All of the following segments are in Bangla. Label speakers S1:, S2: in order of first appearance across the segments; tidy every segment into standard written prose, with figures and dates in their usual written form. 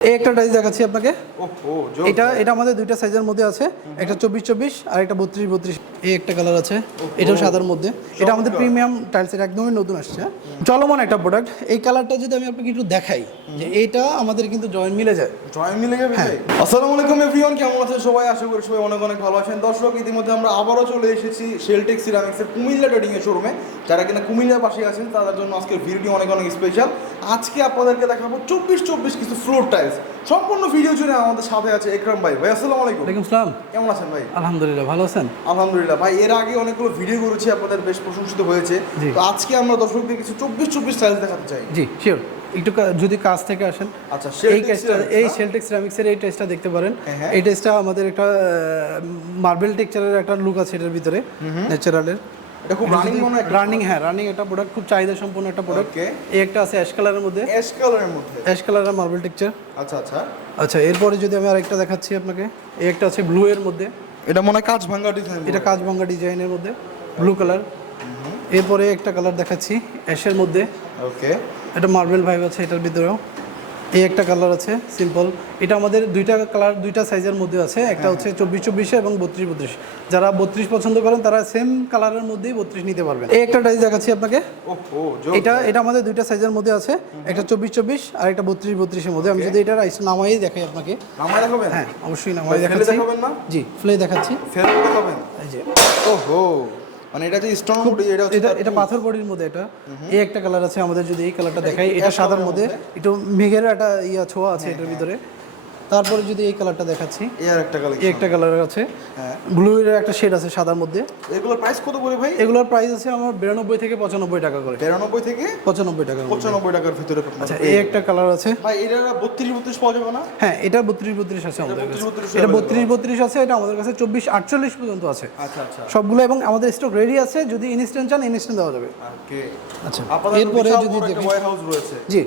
S1: এই একটা টাইস দেখাচ্ছি আপনাকে। এটা আমাদের দুইটা সাইজের মধ্যে আছে, একটা 24-24 আর একটা 32-32। এই একটা কালার আছে, এটাও সাদার মধ্যে। এটা আমাদের প্রিমিয়াম টাইলসের একদমই নতুন আসছে, চলমান একটা প্রোডাক্ট। এই কালারটা যদি আমি আপনাকে একটু দেখাই, যে এইটা আমাদের কিন্তু জয়েন মিলে যায়।
S2: জয়েন মিলে যাবে। আসসালামু আলাইকুম এভরিওয়ান, কেমন আছেন সবাই? আশা করি সবাই অনেক অনেক ভালো আছেন। দর্শক, ইতিমধ্যে আমরা আবারও চলে এসেছি শেলটেক্স সিরামিক্সের কুমিল্লা ট্রেডিং এর শোরুমে। যারা কিনা কুমিল্লার পাশে আছেন তাদের জন্য আজকের ভিডিওটি অনেক অনেক স্পেশাল। আজকে আপনাদেরকে দেখাবো 24-24 কিছু ফ্লোর টাইলস। সম্পূর্ণ ভিডিও জুড়ে আমাদের সাথে আছে একরাম ভাই। ভাই আসসালামু আলাইকুম।
S1: ওয়ালাইকুম আসসালাম।
S2: কেমন আছেন ভাই?
S1: আলহামদুলিল্লাহ, ভালো আছেন?
S2: আলহামদুলিল্লাহ ভাই, এর আগে অনেকগুলো ভিডিও করেছি, আপনাদের বেশ প্রশংসিত হয়েছে। তো আজকে আমরা দর্শকদের কিছু 24-24 টাইলস দেখাতে চাই।
S1: জি শিওর। একটু যদি কাজ থেকে আসেন,
S2: আচ্ছা,
S1: এই শেলটেক্স সিরামিক্সের এই টেস্টটা দেখতে পারেন। এই টেস্টটা আমাদের একটা মার্বেল টেক্সচারের একটা লুক আছে এটার ভিতরে, ন্যাচারালের।
S2: এটা খুব
S1: রানিং একটা প্রোডাক্ট, খুব চাহিদা সম্পন্ন একটা প্রোডাক্ট। এই একটা আছে অ্যাশ কালারের মধ্যে, অ্যাশ কালারের মার্বেল টেক্সচার। আচ্ছা, এরপরে যদি আমি আরেকটা দেখাচ্ছি আপনাকে, এই একটা আছে ব্লু এর মধ্যে।
S2: এটা মনে হয় কাঁচ ভাঙা ডিজাইন।
S1: এটা কাঁচ ভাঙা ডিজাইনের মধ্যে ব্লু কালার। এরপরে একটা কালার দেখাচ্ছি অ্যাশের মধ্যে।
S2: ওকে,
S1: এটা মার্বেল ভাইব আছে এটার ভিতরেও। এই একটা কালার আছে সিম্পল। এটা আমাদের দুইটা কালার, দুইটা সাইজের মধ্যে আছে। একটা হচ্ছে 24-24 এবং 32-32। যারা 32 পছন্দ করেন তারা সেম কালারের মধ্যেই 32 নিতে পারবেন। এই একটা টাইস দেখাচ্ছি আপনাকে। এটা আমাদের দুইটা সাইজের মধ্যে আছে, একটা 24-24 আর একটা 32-32 এর মধ্যে। আমি যদি এটা নামাই দেখাই আপনাকে।
S2: নামাই দেখাবেন?
S1: হ্যাঁ, অবশ্যই নামাই দেখাচ্ছি। জি, ফ্লে দেখাচ্ছি।
S2: ফেলে দেখাবেন? এই যে ওহো, মানে এটা যে স্টোন বডি,
S1: এটা পাথর বডির মধ্যে। এটা এই একটা কালার আছে আমাদের, যদি এই কালারটা দেখাই, এটা সাদার মধ্যে একটু মেঘের একটা ছোঁয়া আছে এটার ভিতরে। তারপরে যদি এই কালারটা দেখাচ্ছি, এই একটা কালার আছে, ব্লু এর একটা শেড আছে সাদার মধ্যে।
S2: এগুলোর প্রাইস কত করে ভাই?
S1: এগুলোর প্রাইস আছে আমার 92 থেকে 95 টাকা করে।
S2: 92 থেকে
S1: 95 টাকা।
S2: 95 টাকার ভিতরে।
S1: আচ্ছা, এই একটা কালার আছে
S2: ভাই, এটা 32-32 পাওয়া যাবে না?
S1: হ্যাঁ, এটা 32-32 আছে আমাদের কাছে। এটা 32-32 আছে, এটা আমাদের কাছে 24-48 পর্যন্ত আছে।
S2: আচ্ছা আচ্ছা,
S1: সবগুলো। এবং আমাদের স্টক রেডি আছে, যদি ইনস্ট্যান্ট চান ইনস্ট্যান্ট দেওয়া যাবে।
S2: ওকে।
S1: আচ্ছা,
S2: এরপরে যদি দেখেন ওয়্যার হাউস রয়েছে।
S1: জি,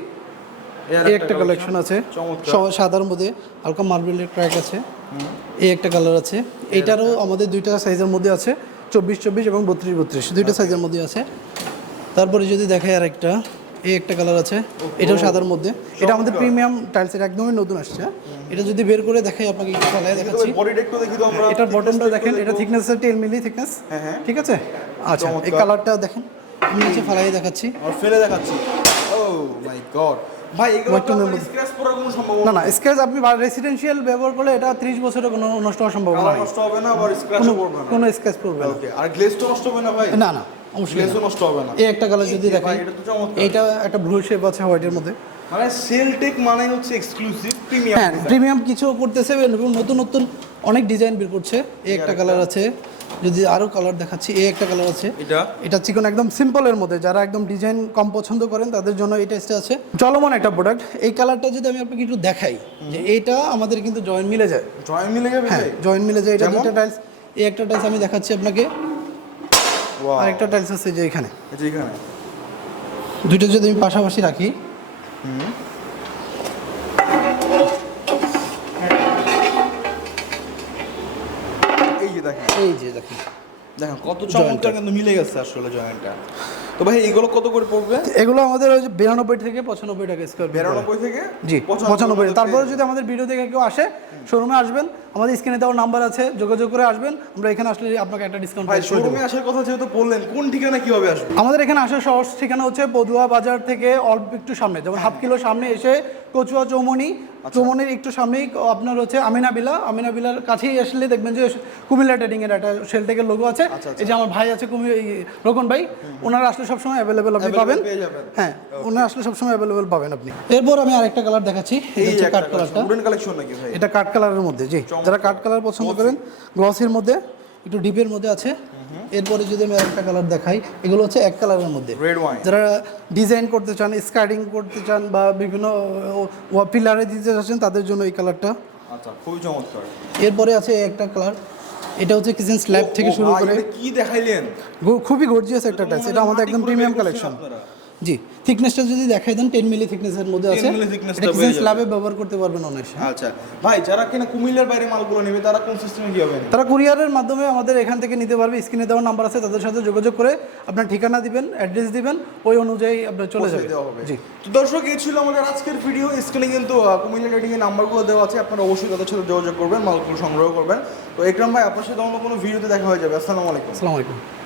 S1: এই একটা কালেকশন আছে সাদার মধ্যে, হালকা মার্বেলের ক্র্যাক আছে। এই একটা কালার আছে, এইটারও আমাদের দুইটা সাইজের মধ্যে আছে, 24-24 এবং 32-32 দুইটা সাইজের মধ্যে আছে। তারপরে যদি দেখাই আর একটা, এই একটা কালার আছে, এটাও সাদার মধ্যে। এটা আমাদের প্রিমিয়াম টাইলসের একদমই নতুন আসছে। এটা যদি বের করে দেখাই আপনাকে, একটু ফলায় দেখাচ্ছি। এটার বটনটা দেখেন, এটা থিকনেস আছে 10 মিলি থিকনেস। ঠিক আছে। আচ্ছা, এই কালারটা দেখেন, আমি নিচে ফলাই দেখাচ্ছি,
S2: ফেলে দেখাচ্ছি। ও মাই গড ভাই, এগুলো স্ক্র্যাচ পড়ার কোনো সম্ভাবনা
S1: না। স্ক্র্যাচ আপনি রেসিডেন্সিয়াল ব্যবহার করলে এটা 30 বছরে কোনো নষ্ট হওয়ার সম্ভাবনা নেই।
S2: নষ্ট হবে না, আবার স্ক্র্যাচও পড়বে না,
S1: কোনো স্ক্র্যাচ পড়বে না।
S2: ওকে। আর গ্লেজটা নষ্ট হবে না ভাই?
S1: না না, অবশ্যই
S2: গ্লেজও নষ্ট হবে না।
S1: এই একটা কালার যদি দেখাই,
S2: এটা তো চমৎকার।
S1: এটা একটা ব্লু শেপ আছে হোয়াইটের মধ্যে।
S2: মানে শেলটেক মানে হচ্ছে এক্সক্লুসিভ প্রিমিয়াম।
S1: হ্যাঁ, প্রিমিয়াম কিছু করতেছে এবং নতুন নতুন অনেক ডিজাইন বের করছে। এই একটা কালার আছে, যদি আরো কালার দেখাচ্ছি, এই একটা কালার আছে। এটা চিকন একদম সিম্পলের মধ্যে, যারা একদম ডিজাইন কম পছন্দ করেন তাদের জন্য এই টেস্টটা আছে, চলমান একটা প্রোডাক্ট। এই কালারটা যদি আমি আপনাকে একটু দেখাই, যে এইটা আমাদের কিন্তু জয়েন মিলে যায়।
S2: জয়েন মিলে যাবে?
S1: হ্যাঁ, জয়েন মিলে যায়। এটা দুটো টাইলস, এই একটা টাইলস আমি দেখাচ্ছি আপনাকে। আর একটা টাইলস আছে যে এখানে, দুটো যদি আমি পাশাপাশি রাখি, এই যে দেখেন
S2: কত চমৎকার কিন্তু মিলে গেছে আসলে জয়েন্টটা। তো ভাই, এগুলো কত করে পড়বে?
S1: এগুলো আমাদের ওই 92 থেকে 95 টাকা স্কয়ার।
S2: 92 থেকে
S1: জি 95। তারপরে যদি আমাদের ভিডিও দেখে কেউ আসে, শোরুমে আসবেন, আমাদের স্ক্রিনে দেওয়ার নাম্বার আছে, যোগাযোগ করে আসবেন। আমরা এখানে আসলে আপনাকে একটা ডিসকাউন্ট
S2: ভাই, শোরুমে আসার কথা যেহেতু বললেন, কোন ঠিকানা কিভাবে আসবে?
S1: আমাদের এখানে আসার সহজ ঠিকানা হচ্ছে পদুয়া বাজার থেকে অল্প একটু সামনে, যেমন হাফ কিলো সামনে এসে কচুয়া চৌমনির একটু সামনেই আপনার হচ্ছে আমিনা বিলার কাছেই আসলে দেখবেন যে কুমিল্লা ট্রেডিং এর একটা শেলটেকের লোগো আছে। এই যে আমার ভাই আছে রোকন ভাই, ওনারা আসলে সবসময় অ্যাভেলেবেল আপনি পাবেন। হ্যাঁ, ওনারা আসলে সবসময় অ্যাভেলেবেল পাবেন আপনি। এরপর আমি আরেকটা কালার দেখাচ্ছি, এই হচ্ছে কাট কালারটা।
S2: কালেকশন নাকি ভাই? এটা
S1: কাট কালারের মধ্যে। জি, যারা কাট কালার পছন্দ করেন, গ্লসির মধ্যে একটু ডিপের মধ্যে আছে। এরপরে যদি আমি একটা কালার দেখাই, এগুলো হচ্ছে এক কালারের মধ্যে। যারা ডিজাইন করতে চান, স্কার্টিং করতে চান, বা বিভিন্ন পিলারে দিতে চাচ্ছেন, তাদের জন্য এই কালারটা।
S2: আচ্ছা, খুবই চমৎকার।
S1: এরপরে আছে একটা কালার, এটা হচ্ছে কিচেন স্ল্যাব থেকে শুরু করে।
S2: কি দেখাইলেন?
S1: খুবই গর্জিয়াস একটা টাইলস। এটা আমাদের একদম প্রিমিয়াম কালেকশন। জি থিকনেসটা যদি দেখাই দেন 10 মিলি থিকনেসের মধ্যে
S2: 10
S1: আছে
S2: মিলি thickness টা
S1: এটা
S2: পেয়ে যাবে।
S1: স্ল্যাবে ব্যবহার করতে পারবেন অনায়াসে।
S2: আচ্ছা ভাই, যারা কিনা কুমিল্লার বাইরে মালগুলো নেবে তারা কোন সিস্টেমে কি হবে?
S1: তারা কুরিয়ারের মাধ্যমে আমাদের এখান থেকে নিতে পারবে। স্ক্রিনে দেওয়া নাম্বার আছে, তাদের সাথে যোগাযোগ করে আপনার ঠিকানা দিবেন, অ্যাড্রেস দিবেন, ওই অনুযায়ী আপনার চলে যাবে।
S2: দেওয়া হবে।
S1: জি
S2: তো দর্শক, এই ছিল আমাদের আজকের ভিডিও। স্ক্রিনে কিন্তু কুমিল্লা ট্রেডিং এর নাম্বারগুলো দেওয়া আছে, আপনারা অবশ্যই তাদের সাথে যোগাযোগ করবেন, মালগুলো সংগ্রহ করবেন। তো একরাম ভাই, আপনার সাথে অন্য কোনো ভিডিওতে দেখা হয়ে যাবে। আসসালামু আলাইকুম।
S1: আসসালামু আলাইকুম।